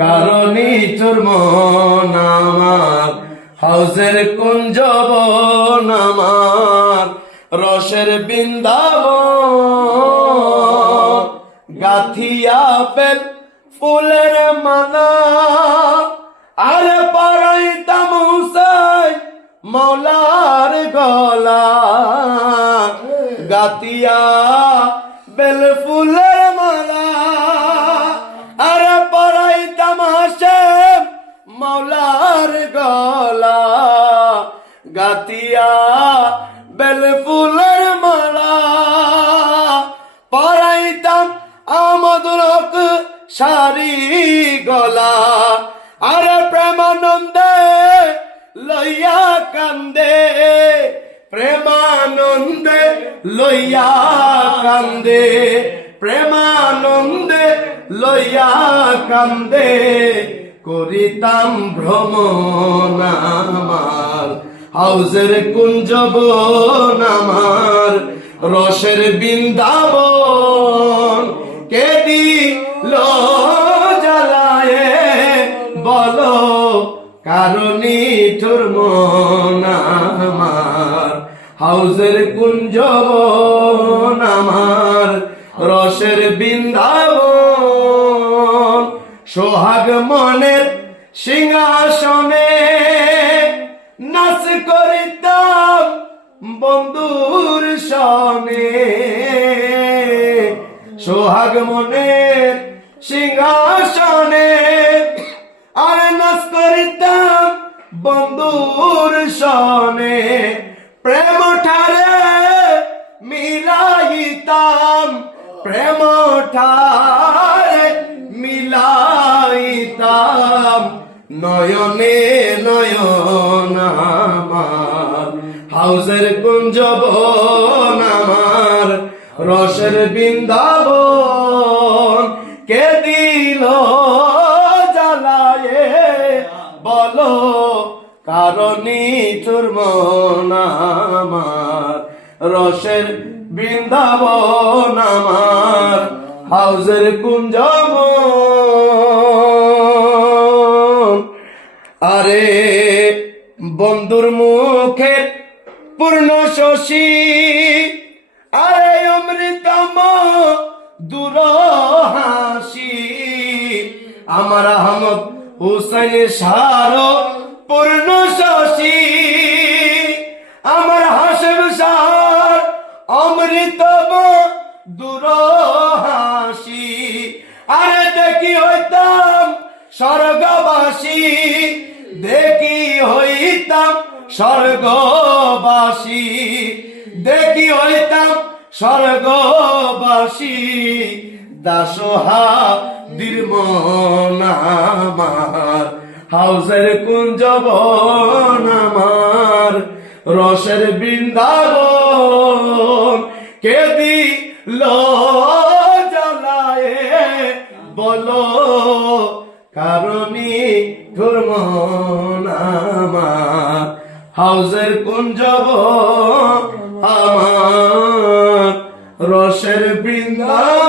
কারণী তোর মন আমার, হাউজের কুঞ্জবন আমার, রসের বৃন্দাবন, গাথিয়া বেল ফুলের মালা, আর পড়াইতাম হুসাইন মৌলার গলা, গাথিয়া বেল ফুলের মালা, আর পড়াইতাম হাশেম মৌলার গলা, গাথিয়া বেল ফুলের মালা, পড়াইতাম আমাদের হক সারি গলা, আর প্রেমানন্দে লইয়া কান্দে, প্রেমানন্দে লইয়া কান্দে, প্রেমানন্দে লইয়া কান্দে, করিতাম ভ্রমণ আমার, হাউজের কুঞ্জবন আমার, রসের বৃন্দাবন, কে দিল জ্বালায়ে বলো, কারণী তোর মন আমার, হাউজের কুঞ্জবন আমার, রসের বৃন্দাবন, সোহাগ মনের সিংহাসনে নাচ করিতাম বন্ধুর সনে, সোহাগ মনের সিংহাসনে আর নাচ করিতাম বন্ধুর সনে, প্রেম ঠারে মিলাইতাম, প্রেম ঠারে মিলাইতাম, নয়নে নয়ন আমার, হাউজের কুঞ্জবন আমার, রসের বৃন্দাবন, কে দিল জ্বালায়ে বলো, কারণী তোর মন আমার, রসের বৃন্দাবন আমার, হাউজের কুঞ্জবন। আরে বন্ধুর মুখের পূর্ণ শশী, আরে অমৃতম দূর হাসি, আমার আহমদ হুসাইন সার পূর্ণ শশী, আমার হাসেম সার অমৃতম দূর হাসি, আরে দেখি হইতাম স্বর্গবাসী, দেখি হইতাম স্বর্গবাসী, দেখি হইতাম স্বর্গবাসী, দাসহা দিরমন আমার, হাউজের কুঞ্জবন আমার, রসের বৃন্দাবন, কে দিল জ্বালায়ে বলো, কারণী তোর মন আমার, হাউজের কুঞ্জবন আমার, রসের বৃন্দাবন।